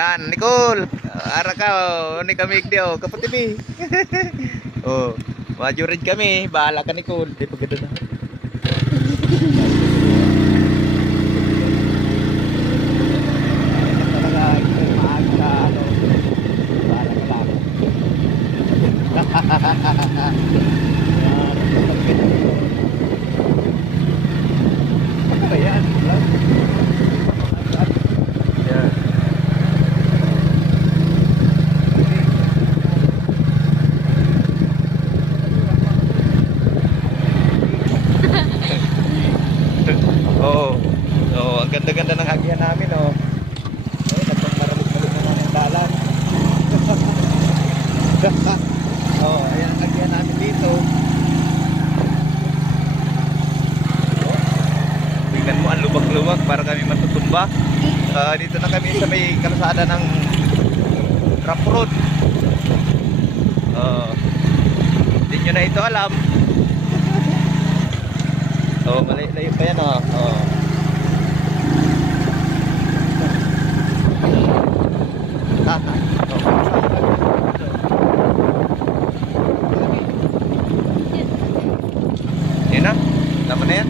Ayan, Nicole. Ara ka, ni kami dia, kapatid ni. Oh, maju rin kami. Bahala ka, Nicole. Di pa ganda na. Ayan. Oo. Oo, ang ganda-ganda ng agyan namin, oh. Eh, nagpaparalit-palit naman yung dalan. Oh, ayan ang agyan namin dito. Tingnan mo, ang lubak-lubak para kami matutumba. Dito na kami sa may kalsada ng Rough Road. Hindi nyo na ito alam. Oh, malayo pa yan, oh. Oh. Yan na. Tama na yan.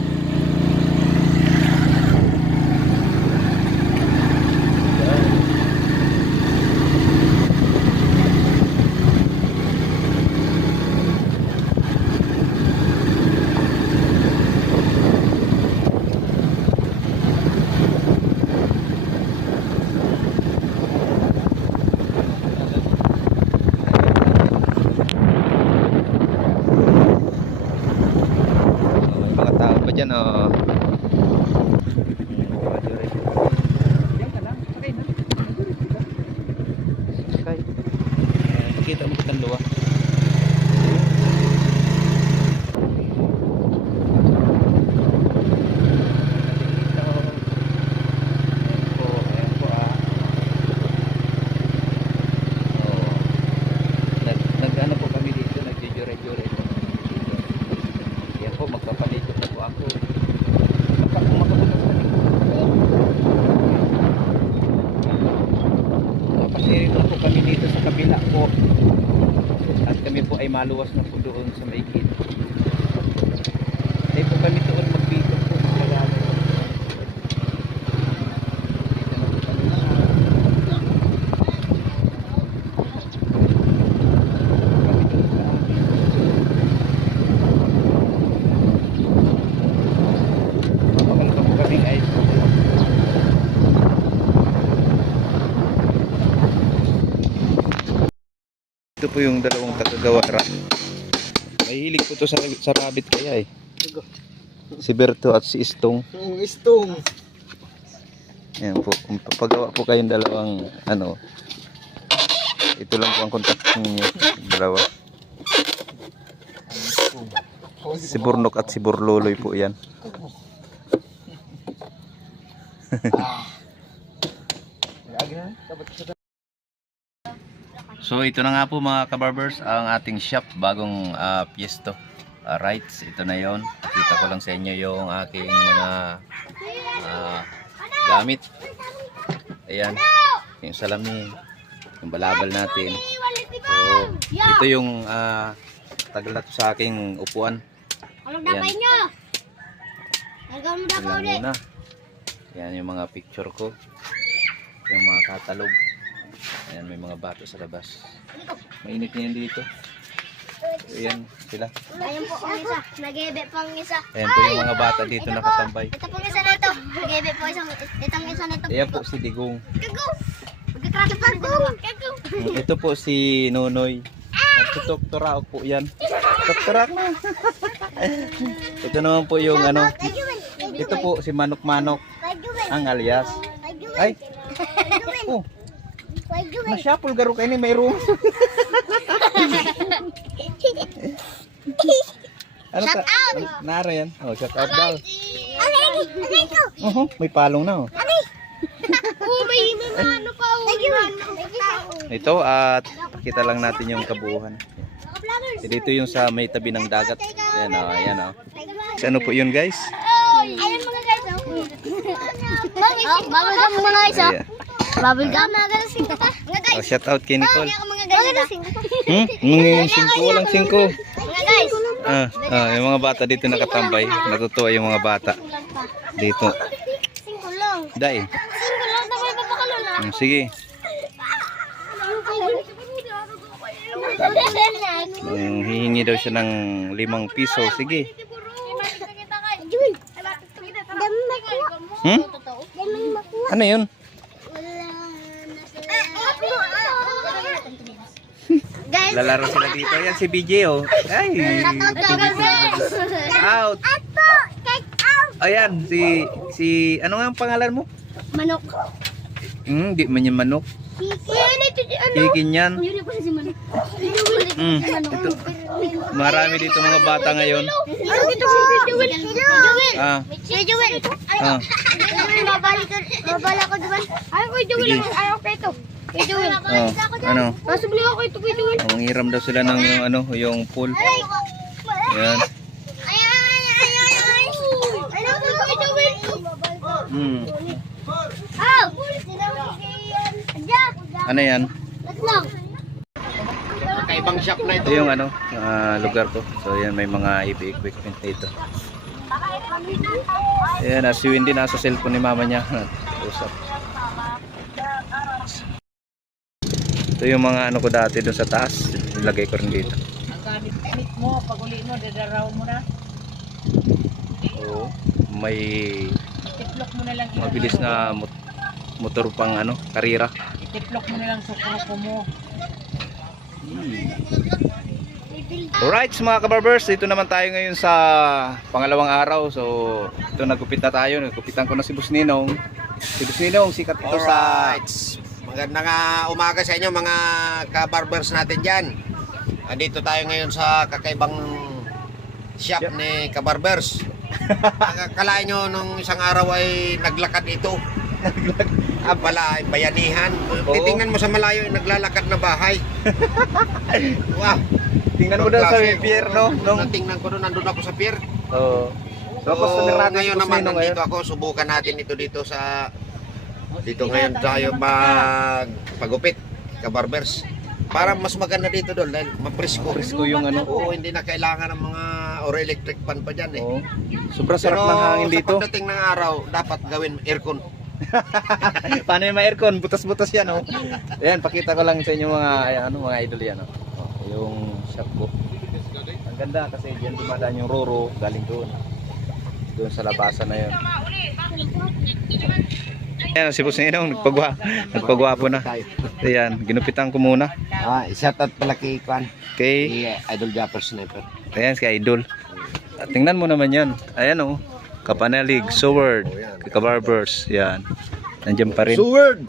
Diyan, oh. Okay. Kita mo kitang luwa. Nag-ano po kami dito, nag-jure-jure. Yan po, magpapalikot na po ako. Napasirin po kami dito sa kabila po. At kami po ay maluwas na po doon sa maigit. Ay po kami doon magbito po. Ito po yung dalawang tagagawaran. Mahilig po to sa rabbit kaya eh. Si Berto at si Istong. Istong. Ayan po, kung papagawa po kayong dalawang ano, ito lang po ang contact ninyo, dalawa. Si Burnok at si Burloloy po yan. So ito na nga po mga kabarbers ang ating shop, bagong piesto. Rights, ito na yon. Pakita ko lang sa inyo yung aking mga gamit. Ayan, yung salamin, yung balabal natin. So ito yung tagal na to sa aking upuan. Ayan. Muna. Ayan yung mga picture ko, yung mga catalog. Ayan, may mga bato sa labas. Mainit na yan dito. Ayan sila. Ayan po ang isa. Nag-ebe pang isa. Ayan po yung mga bata dito nakatambay. Ito pong isa na ito. Nag-ebe po isang. Itong isa na ito. Ayan po si Digong. Kago! Magkakrati pa rin dalawa. Kago! Ito po si Nonoy. Tutok-turaok po yan. Tutok-turak na. Ito naman po yung ano. Ito po si Manok-Manok. Ang alias. Ay! Oh! Masyapol garo kayo ni mayroon. Ano ka? Nara yan. Oh, shout out daw. May palong na oh. May ano pa. Ito at pakita lang natin yung kabuuan. Dito yung sa may tabi ng dagat. Ayan oh, ayan oh. Ano po yun guys? Ayan mga guys. Mami, mga guys. Bubble gum. Mga galasing ko pa. Mga guys. Oh, shout out kay Nicole. Ako mga guys. Mga galasing ko pa. Mga 5, walang 5. Mga guys. Yung mga bata dito nakatambay. Natutuwa yung mga bata dito. Singko lang. Dai. Singko lang. Tapos papakalon na. Sige. Hihingi daw siya ng 5 piso. Sige. Ano yun? Guys, Lalaro sila dito. Yan si BJ oh. Ay. Out. Ayan si ano nga ang pangalan mo? manok. Di man yung manok. Kikin yan. Yun po si manok. Ito. Marami dito mga bata ngayon. Ah. Babala ko diba? Ay, ko Joel. Ay, okay to. Kay Joel. Ano? Masubli ako ito kay Joel. Mangiram daw sila ng yung ano, yung pool. Yan. Hmm. Ano yan? Kakaibang shop na ito. Ito yung ano, lugar ko. So yan, may mga EV equipment dito. Ayan, si Wendy nasa cellphone ni mama niya. Usap. Ito yung mga ano ko dati doon sa taas. Ilagay ko rin dito. Ang gamit mo, pag uli mo, dadaraw mo na. So, may Itiplok mo na lang. mabilis na motor pang ano, karira. Itiplok mo na lang sa kuko mo. Alright mga kabarbers, dito naman tayo ngayon sa pangalawang araw. So ito nagupit na tayo, nagupitan ko na si Boss Ninong. Si Boss Ninong, sikat ito sa... Alright. Magandang umaga sa inyo mga ka-barbers natin dyan. Dito tayo ngayon sa kakaibang shop ni ka-barbers. Akalain nyo nung isang araw ay naglakad ito. Pala ay bayanihan. Titingnan mo sa malayo ay naglalakad na bahay. Wow. Tingnan mo daw sa pier, no? Tingnan ko doon, nandun ako sa pier. Oo. So, customer natin ngayon si Boss naman Ninong nandito ako, subukan natin ito dito sa dito ngayon tayo magpagupit ka-barbers. Para mas maganda dito doon dahil mapresko. Presko yung ano. Oo, hindi na kailangan ng mga or electric fan pa diyan eh. Oo. Sobrang sarap Pero ng hangin dito. sa pagdating ng araw, dapat gawin aircon. Paano yung ma-aircon? Butas-butas yan, oh. Ayan, pakita ko lang sa inyo mga, ano, mga idol yan, oh. Yung shop ko. Ang ganda kasi diyan dumadaan yung Roro, galing doon. Doon sa labasan na yun. Ayan, si Boss Ninong, nagpagwapo na. Ayan, ginupitan ko muna. Shout out pala kay Kwan. Okay. Idol Japper Sniper. Ayan, si Idol. Tingnan mo naman yan. Ayan, oh. Kapanalig, Sword, Kabarbers. Yan. Nandiyan pa rin. Sword!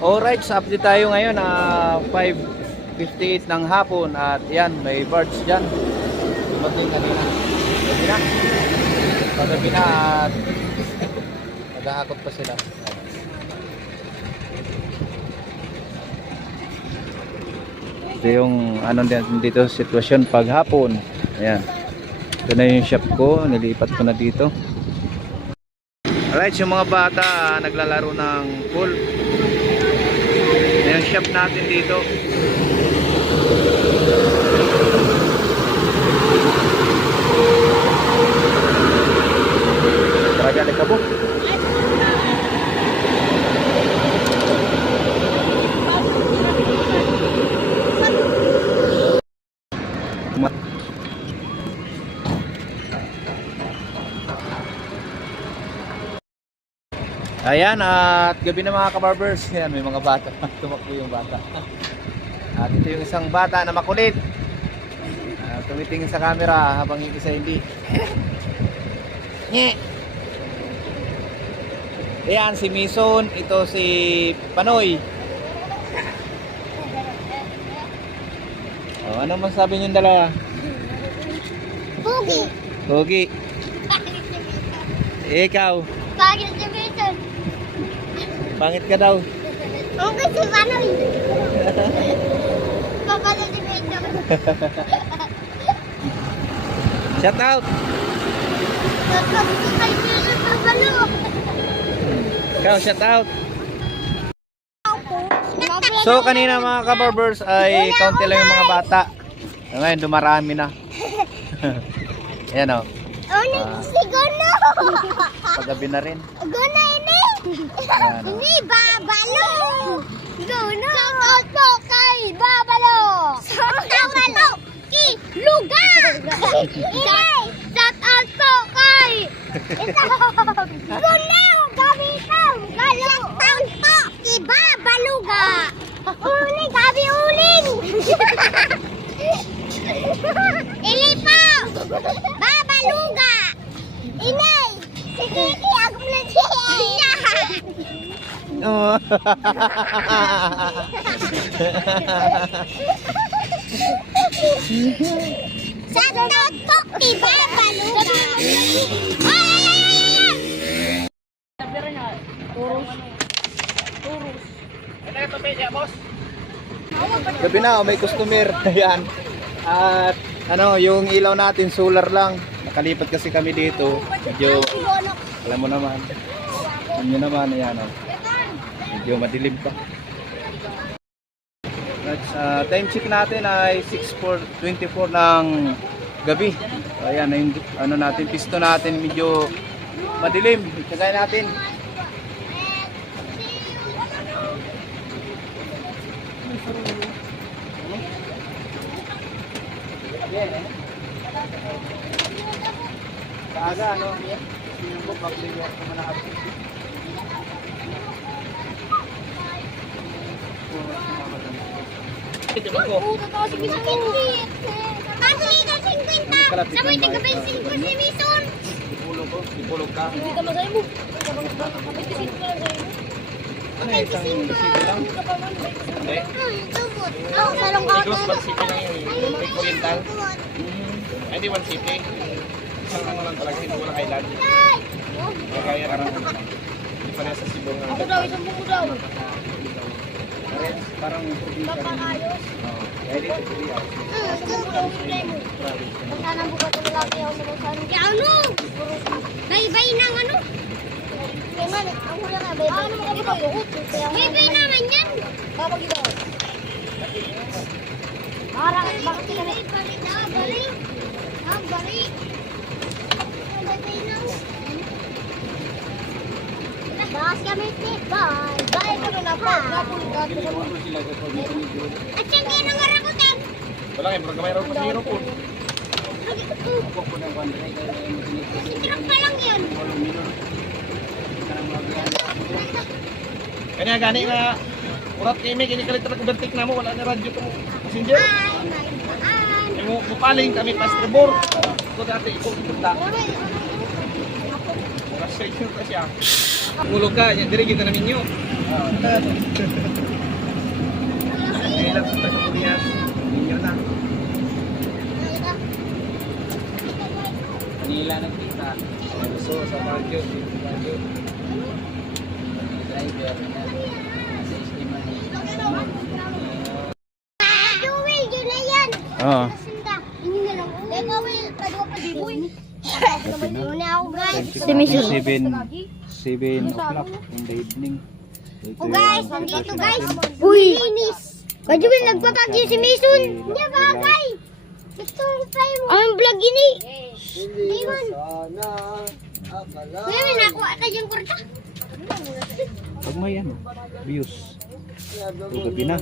Alright, sa update tayo ngayon 5:58 ng hapon at yan, may birds dyan. Dumating kanina. Gabi na. Pagabi na at naghahakot pa sila. Ito yung ano dito sitwasyon pag hapon. Ayan. Ito na yung shop ko, nilipat ko na dito. Alright, yung mga bata naglalaro ng pool. Yung shop natin dito. Talaga likabo. Ayan, at gabi na mga kabarbers. Yan, may mga bata. Tumakbo yung bata. At ito yung isang bata na makulit. Tumitingin sa camera habang yung isa hindi. Nye! Ayan, si Mason. Ito si Panoy. Oh, ano man sabi niyong dalawa? Pugi. Pogi. Ikaw, Pagod si Mason. pangit ka daw. Pugi si Panoy. Pagod si Mason. Shout out. Pagod si Mason pabalo. Ikaw, shout out. So kanina mga kabarbers ay kaunti lang yung mga bata. Ngayon dumarami na. Ayan o. Si Gono. Paggabi na rin. Gono ini. Ayan o. Ini babalo. Gono. Shout po kay babalo. Babalo. Ki luga. Shout out po kay Gono. Gabitang. Shout out po kay babaluga. Uli gabi uling. Ili po. Babaluga. Inay. Si Kiki ako na siya. Oh. Sa notok ni babaluga. Gabi na, may customer. Ayan. At ano, yung ilaw natin solar lang. Nakalipat kasi kami dito. Medyo, alam mo naman. Alam nyo naman, ayan o. Medyo madilim pa. At time check natin ay 6:24 ng gabi. Ayan, yung ano natin, pisto natin medyo madilim. Tsagay natin. Kaaga, ano? Yung book, pag-liwak ko muna ako. Sabay tagabay si Mason. Ipulog ka. Hindi ka masaya mo. Ano yung isang sipi lang? Hindi. Ako salong ka. Igos, one sipi lang yung may oriental. Ay, di one sipi. Isang ano lang talaga, hindi walang island. Kaya karang hindi pa nasa Cebu nga. Ako daw, isang buko daw. Parang probinsya rin. Oo. Kaya dito, probinsya. Sana buka ito lalaki ako sa basahan. Kaya ano? Bay-bay ng ano? Kaya man, ang hula nga, bay-bay. Ano mga buka? Bay-bay naman yan. Babag ito. Parang, bakit sila na? Bari. Bari. Bay-bay na. Bakas kami, bye. Bye kami na po. At yung kinangarakutan. Wala kayo, magkamay raw pa hero po. Sitrap pa lang yun. Kanya gani na urat kay may kinikalit na kubantik na mo, wala na radyo ko mo. Passenger. Ay, naitaan. Ay mo mupaling kami pastribor. Ko dati iko punta. Wala sa inyo ka siya. Ulog ka, dire kita namin nyo. Ilang sa Pilipinas. Ninyo na. Manila nagkita. So sa Baguio, Baguio. Driver na. Sa estima ni. Will, yun na yan. Oo. Sinda. Ini na lang. Teka, Will, padua pa di Will. Muna ako, guys. 7 o'clock in the evening. Oh, guys, nandito, guys. Uy! Linis. Kadyo, Will, nagpapagyo si Mason. Hindi, bagay. Ito ang tayo mo. Ang vlog ini. Iwan. Kuya, may nakuha ka dyan, kwarta. Pag may ano, views. So, gabi na.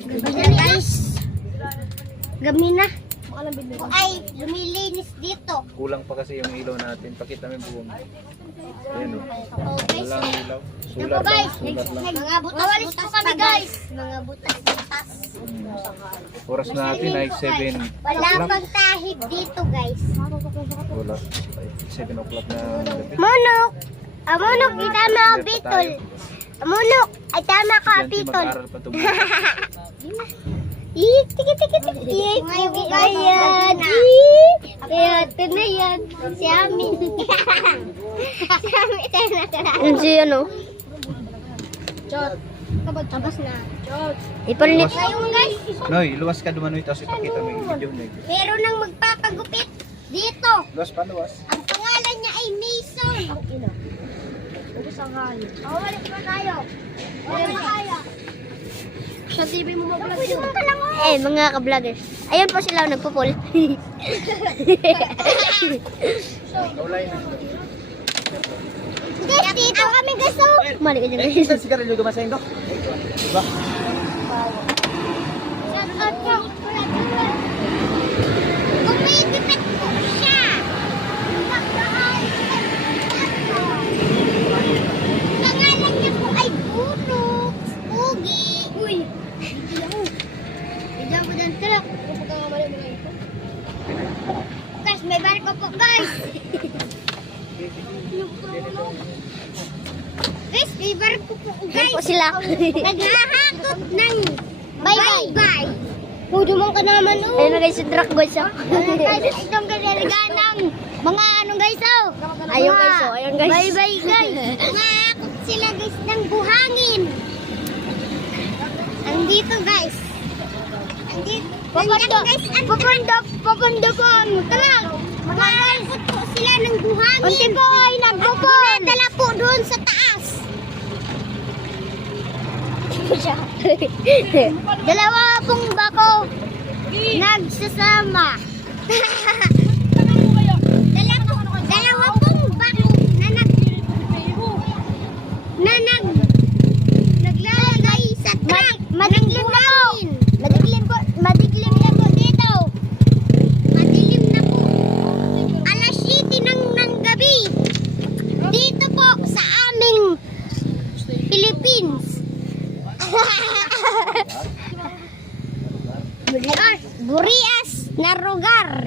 Gabi na, guys. Gabi na. ay lumilinis dito. Kulang pa kasi yung ilaw natin. Pakita mo yung buong. Ayan o. Oh, guys. Walang ilaw. Ito Sulat po, guys. lang. Sulat lang. Mga butas-butas kami, guys. Mga butas-butas. Oras natin ay 7 Wala o'clock. pang tahib dito, guys. Wala. 7 o'clock na gabi. Monok! Monok, itama ako bitol. Monok, ay tama ka Estudyante bitol. mag-aral pa ito. Tiki. Ayan. Ayan, ito na yan. Si Amin. Si Amin, ito na nakaraan. Si ano? Chot. Tapos na. Chot. Ipalit. Ngayon, guys, Noy, luwas ka dumanoy tapos ipakita mo yung video Noy. meron nang magpapagupit dito. Luwas pa, luwas. Ang pangalan niya ay Mason. Oh, balik pa tayo. Balik pa tayo. Sa TV mo mag-vlog yun. Eh, mga ka-vloggers. Ayun po sila nagpo-pull. Kaulay na. Guys, dito kami gusto. Mali ka dyan. Isa sigarilyo gumasayin ko. Diba? Kumigipit po siya. Pangalan niya po ay Bunok. Pugi. Uy. Bigyan mo ng truck. Guys, may barko po, guys. Guys, may barko po, guys. po sila. Naghahakot ng bye-bye. Pudo mong ka naman, oh. Ayun na guys, yung truck guys. Oh. Guys, itong ganaligan ng mga anong guys, oh. Ayun guys, oh. Ayun guys. Bye-bye, guys. Nakakot sila, guys, ng buhangin. Andito, guys. Andito. Papanda. Papanda po. Tala. Makakot po sila ng buhangin. Unti po ay nagpupon. Dinadala po doon sa taas. Dalawa pong bako nagsasama. Dalawa pong bako naglalagay sa truck. Madiglim na po. Madiglim na po dito. Madilim na po. Alas 7 ng gabi. Dito po sa aming Philippines. Burias na lugar.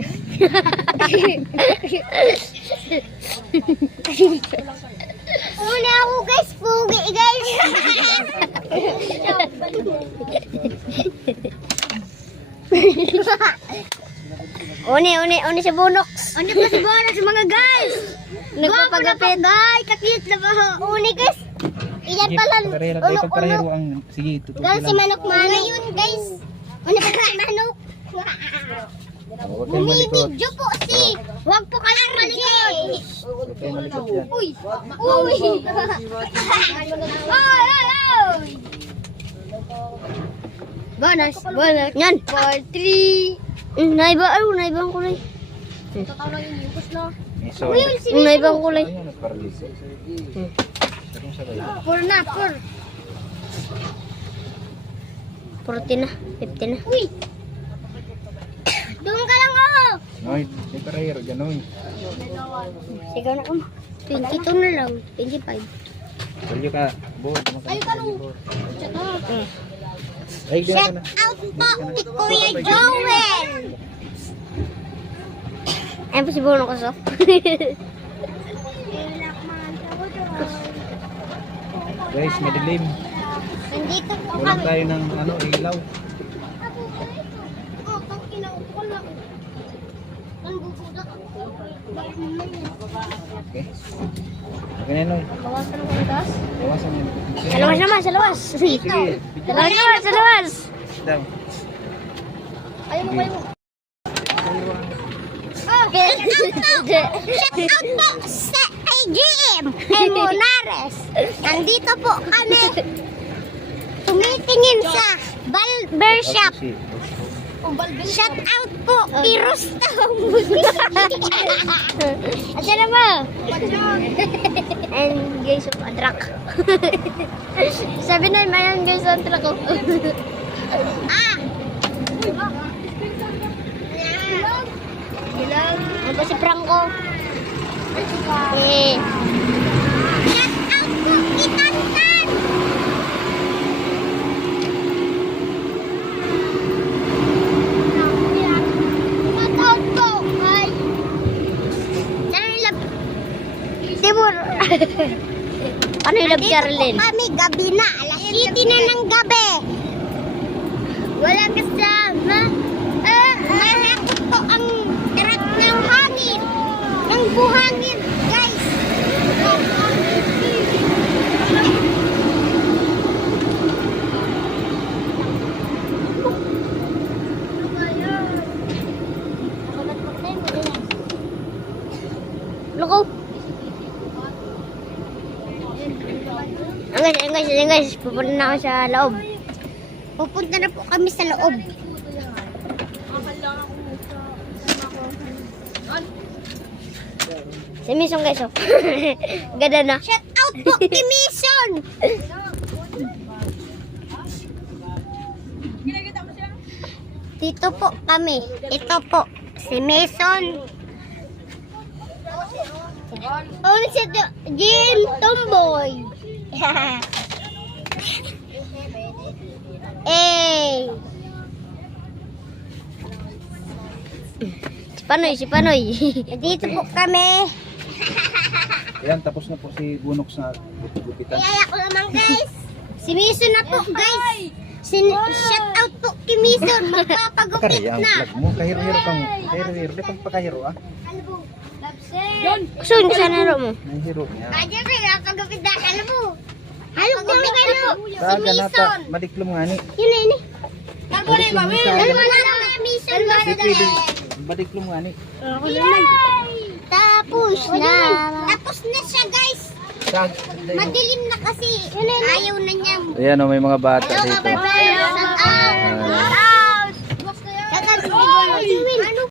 Una ako guys, pugi guys. Uni sa bunok. Ano pa si Bono sa mga guys? Nagpapagapit. Guys, kakit na ba ho? Uni guys. Ilan pala ulok-ulok. ang sige, tutukin Guys, si Manok Manok. Ngayon guys. Ano pa si Manok? Huwag kayong malikot. Bumibidyo po si. Huwag po kayong malikot. Huwag kayong malikot yan. Uy! Uy! Oy! Oy! Oy! Bonus. Yan. 4, 3. Naiba ang kulay. Miso. Uy! Naiba ang kulay. Ayun, nagparalisa. Sarong sabay. 4 na, 4. 40 na. 50 na. Uy! Doon ka lang ako. Noy, di para hero, ganoy. Sigaw na kamo. 22 na lang. 25. Salyo ka. Buhod. Ay, kanong. Ay, di Shout na. out po kay Kuya Joel. Ayun po si Bono ko so. Guys, madilim. Nandito po Walang kami. tayo ng ilaw. Oh, pag kinaupo ko lang. Ang bubudak ako. Okay. Okay na, Noy. Bawasan ko ang gas. Bawasan yun. Sa luwas naman, sa luwas. Sige. Sa luwas. Down. Ayaw mo, ayaw mo. Shout out po sa AGM Emunares. Nandito po kami tumitingin sa barber shop. Shout out po kay Rustam. At yan ba? And guys, ang truck. Sabi na mayan guys, ang truck ko. Ah! Ako si Franco. Eh. Shout out po kay Tantan. Shout out po kay Charlene. Timur. Ano yung love, Charlene? Kami gabi na, alas 7 na ng gabi. Walang kasama. Marakot po ang darat ng hangin. Ng buhangin, guys. Loko. Guys, pupunta na ako sa loob. Pupunta na po kami sa loob. Si Mason guys, oh. Ganda na. Shout out po kay Mason. Dito po kami. Ito po si Mason. Oh, si Jim Tomboy. Eh. Si Panoy. Dito po kami. Ayan, tapos na po si Bunok sa gupitan. Kaya ko naman guys. Si Mason na po guys. Shout out po kay Mason. Magpapagupit Kaya ang na. vlog mo, kahiro-hiro kang, kahiro-hiro. Di pang pakahiro ah. Saan ka sa naro mo? May hiro niya. Kaya rin, pagupit na. Alam mo. Pagupit na po. Si Saan ka na ta? Mason. Madiklom nga ni. Yun na yun eh. Madiklom nga siya. Alam mo na kay Mason. Di pwede. Madiklom nga ni. Tapos na. Tapos na siya guys. Saan? Madilim na kasi. Ayaw na niya. Ayan o, may mga bata Hello, dito. Kabarber.